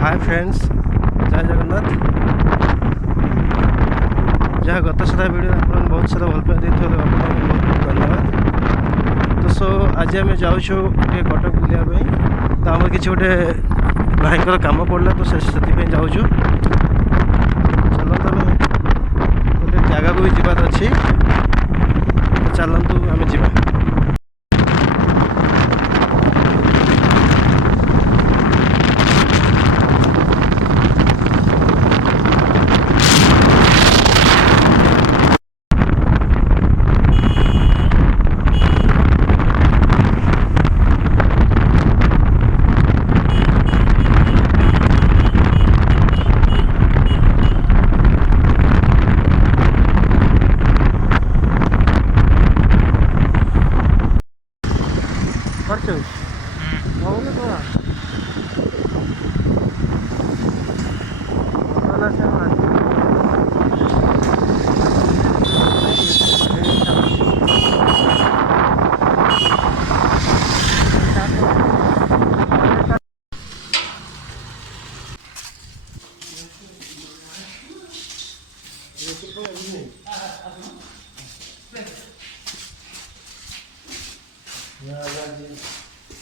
Hi friends, जय जगन्नाथ। जहाँ गत सारा वीडियो आप बहुत सारा भल पाई बहुत बहुत धन्यवाद। तो सो आज आम जाऊँ कटक बुलाया तो आम कि गोटे भाई कम पड़ा तो से जाऊँ। चलते आम गोटे जगह को भी जीवार अच्छी, तो चलतु आम जा।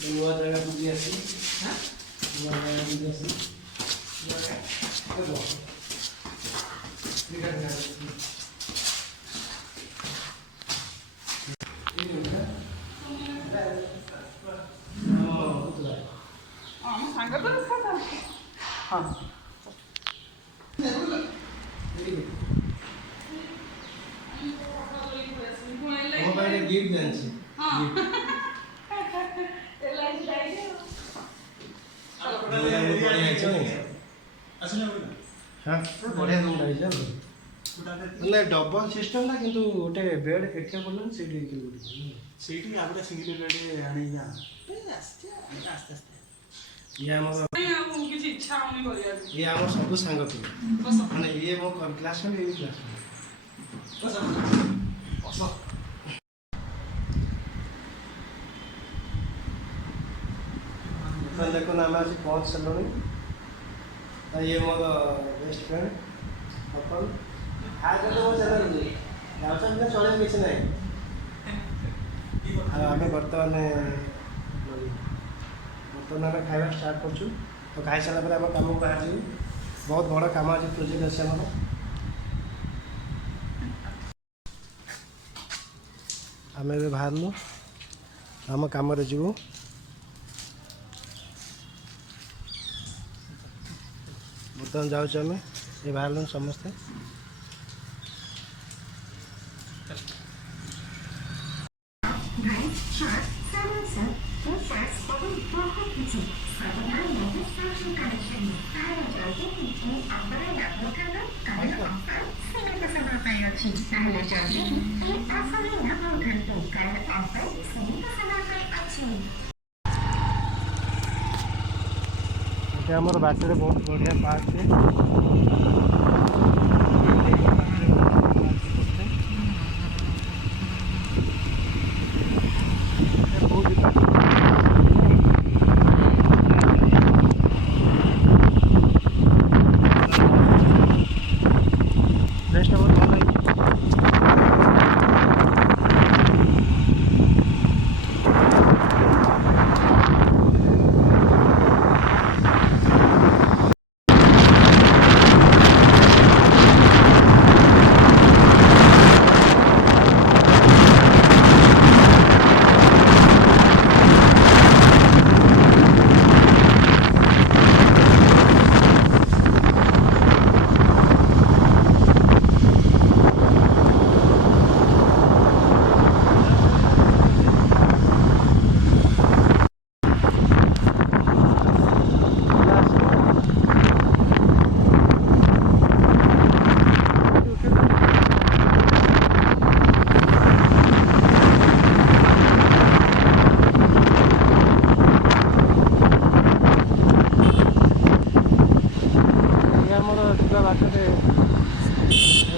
नुआ जगह बुझी आसी नुआ जगह बुझी आसी गिफ्ट जानी बढ़िया रूम ना डबल सिस्टम ना कि गोटे बेड एटे पड़े से सिंगल बेड आने ये आम सब सांग थे मैंने ये मो क्लासमेट ये क्लासमेट देखो ना आम आज पहुँच सारे। ये मोर बेस्ट फ्रेंड अपन हाय कर मो चैनल चले किसी ना आम बर्तमान खावा स्टार्ट कर तो खाई सारा आम कम को बाहर जाऊ। बहुत बड़ा कम आज प्रोजेक्ट अच्छे आम ए बाहरलु आम कम जीवु। बर्तमान जाऊँ आम ये बाहर समस्ते आमर बाटर बहुत बढ़िया पार्क है।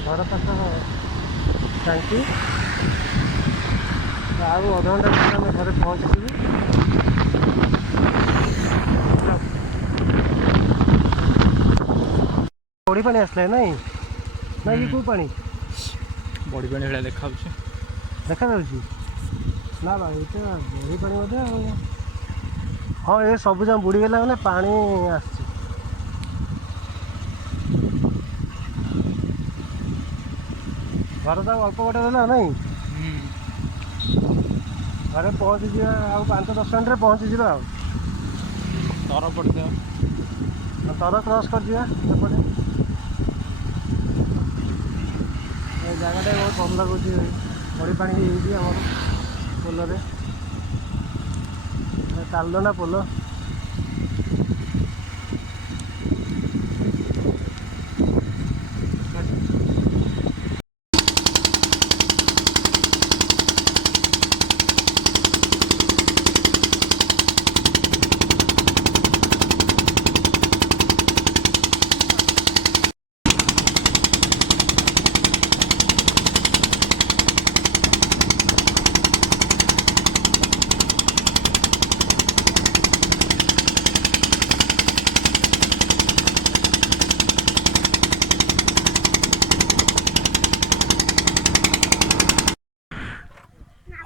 घर पाख टांकी आउ अध घंटा भितर आम घर पहुँचू। बड़ी पानी आसला नहीं ना ये को पानी बड़ी पानी भाया देखा देखा ना भाई ये बड़ी पानी बोधे हाँ ये सब जहाँ बुड़ीगला मैंने पानी आस घर तो अल्प गोटे रहा नहीं घरे पहुँची जा 5-10 मिनट पहुँची जा तर पड़ते तर क्रॉस कर सेपटे जगह बहुत भल लगुच बड़ी पानी आम पोल तालदना पोल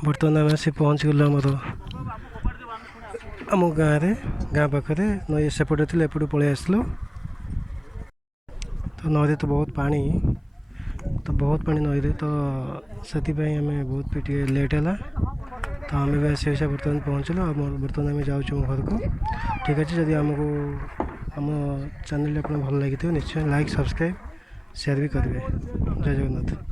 बर्तमान आम आसी पहुँच गलु आम गाँव गाँ पाखे नई सेपटे थी एपटू पलि आसलु तो नई तो बहुत पानी नई तो से आम बहुत टे लेट है तो आम भी आस बर्तमान पहुँचलु बर्तमान आम जाऊँ घर को ठीक अच्छे जदि आमको आम चैनल आप भल लगी निश्चय लाइक सब्सक्राइब शेयर भी करेंगे जय जगन्नाथ।